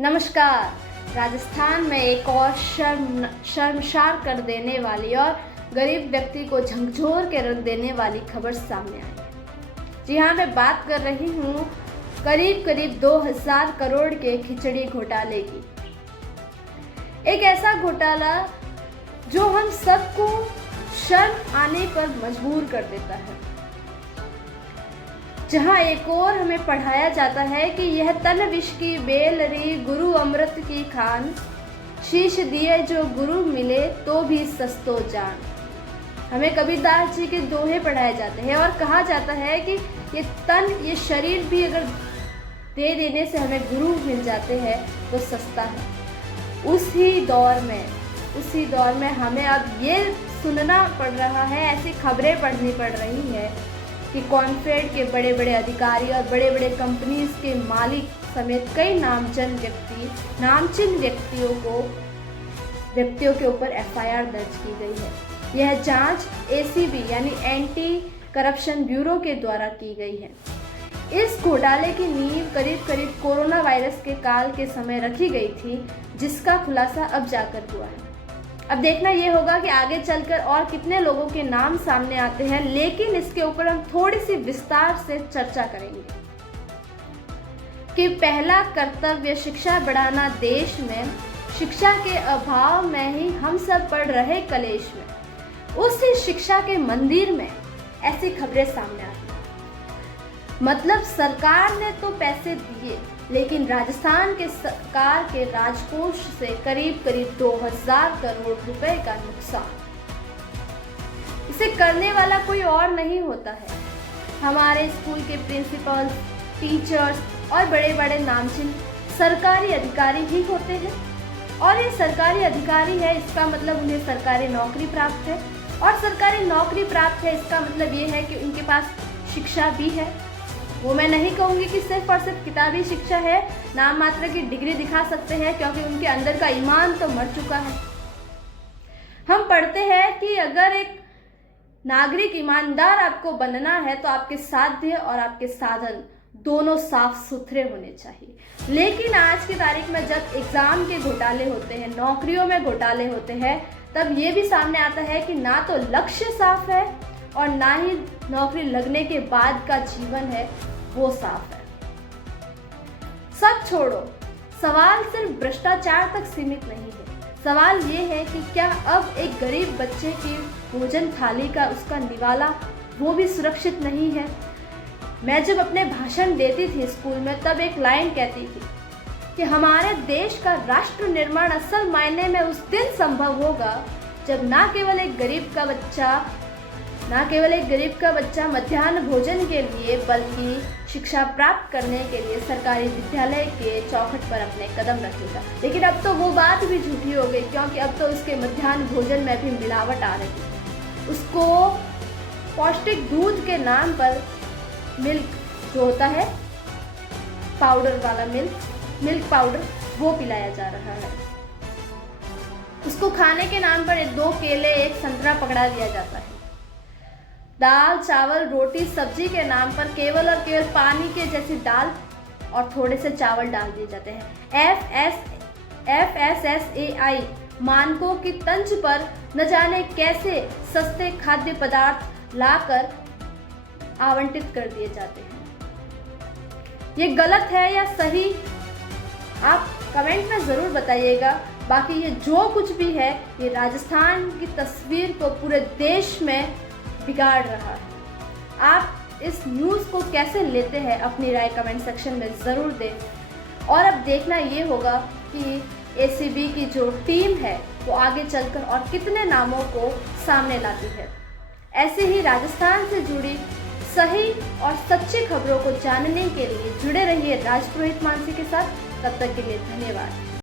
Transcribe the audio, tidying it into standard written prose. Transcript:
नमस्कार। राजस्थान में एक और शर्मसार कर देने वाली और गरीब व्यक्ति को झकझोर के रख देने वाली खबर सामने आई। जी हाँ, मैं बात कर रही हूँ करीब 2000 करोड़ के खिचड़ी घोटाले की। एक ऐसा घोटाला जो हम सबको शर्म आने पर मजबूर कर देता है, जहां एक और हमें पढ़ाया जाता है कि यह तन विष की बेलरी गुरु अमृत की खान, शीश दिए जो गुरु मिले तो भी सस्तो जान। हमें कबीरदास जी के दोहे पढ़ाए जाते हैं और कहा जाता है कि ये शरीर भी अगर दे देने से हमें गुरु मिल जाते हैं तो सस्ता है। उसी दौर में हमें अब ये सुनना पड़ रहा है, ऐसी खबरें पढ़नी पड़ रही है कि कॉर्पोरेट के बड़े बड़े अधिकारी और बड़े बड़े कंपनीज के मालिक समेत कई नामचीन व्यक्तियों के ऊपर एफआईआर दर्ज की गई है। यह जांच एसीबी यानी एंटी करप्शन ब्यूरो के द्वारा की गई है। इस घोटाले की नींव करीब कोरोना वायरस के काल के समय रखी गई थी, जिसका खुलासा अब जाकर हुआ है। अब देखना ये होगा कि आगे चलकर और कितने लोगों के नाम सामने आते हैं, लेकिन इसके ऊपर हम थोड़ी सी विस्तार से चर्चा करेंगे कि पहला कर्तव्य शिक्षा बढ़ाना। देश में शिक्षा के अभाव में ही हम सब पढ़ रहे कलेश में। उसी शिक्षा के मंदिर में ऐसी खबरें सामने आती हैं। मतलब सरकार ने तो पैसे दिए, लेकिन राजस्थान के सरकार के राजकोष से करीब 2000 करोड़ रुपए का नुकसान। इसे करने वाला कोई और नहीं होता है, हमारे स्कूल के प्रिंसिपल, टीचर्स और बड़े बड़े नामचीन सरकारी अधिकारी ही होते हैं। और ये सरकारी अधिकारी है, इसका मतलब उन्हें सरकारी नौकरी प्राप्त है, और सरकारी नौकरी प्राप्त है इसका मतलब ये है कि उनके पास शिक्षा भी है। वो मैं नहीं कहूँगी कि सिर्फ और सिर्फ किताबी शिक्षा है, नाम मात्र की डिग्री दिखा सकते हैं, क्योंकि उनके अंदर का ईमान तो मर चुका है। हम पढ़ते हैं कि अगर एक नागरिक ईमानदार आपको बनना है तो आपके साध्य और आपके साधन दोनों साफ सुथरे होने चाहिए। लेकिन आज की तारीख में जब एग्जाम के घोटाले होते हैं, नौकरियों में घोटाले होते हैं, तब ये भी सामने आता है कि ना तो लक्ष्य साफ है और ना ही नौकरी लगने के बाद का जीवन है वो साफ है। सब छोड़ो, सवाल सिर्फ भ्रष्टाचार तक सीमित नहीं है। सवाल ये है कि क्या अब एक गरीब बच्चे की भोजन थाली का उसका निवाला वो भी सुरक्षित नहीं है। मैं जब अपने भाषण देती थी स्कूल में, तब एक लाइन कहती थी कि हमारे देश का राष्ट्र निर्माण असल मायने में उस दिन संभव होगा जब ना केवल एक गरीब का बच्चा मध्याह्न भोजन के लिए बल्कि शिक्षा प्राप्त करने के लिए सरकारी विद्यालय के चौखट पर अपने कदम रखेगा। लेकिन अब तो वो बात भी झूठी हो गई, क्योंकि अब तो उसके मध्याह्न भोजन में भी मिलावट आ रही है। उसको पौष्टिक दूध के नाम पर मिल्क जो होता है पाउडर वाला मिल्क पाउडर, वो पिलाया जा रहा है। उसको खाने के नाम पर 2 केले 1 संतरा पकड़ा दिया जाता है। दाल चावल रोटी सब्जी के नाम पर केवल और केवल पानी के जैसी दाल और थोड़े से चावल डाल दिए जाते हैं। FSSAI मानकों की तंज पर न जाने कैसे सस्ते खाद्य पदार्थ लाकर आवंटित कर दिए जाते हैं। ये गलत है या सही, आप कमेंट में जरूर बताइएगा। बाकी ये जो कुछ भी है, ये राजस्थान की तस्वीर को पूरे देश में बिगाड़ रहा है। आप इस न्यूज़ को कैसे लेते हैं, अपनी राय कमेंट सेक्शन में ज़रूर दें। और अब देखना ये होगा कि एसीबी की जो टीम है वो आगे चलकर और कितने नामों को सामने लाती है। ऐसे ही राजस्थान से जुड़ी सही और सच्ची खबरों को जानने के लिए जुड़े रहिए राजपुरोहित मानसी के साथ। तब तक के लिए धन्यवाद।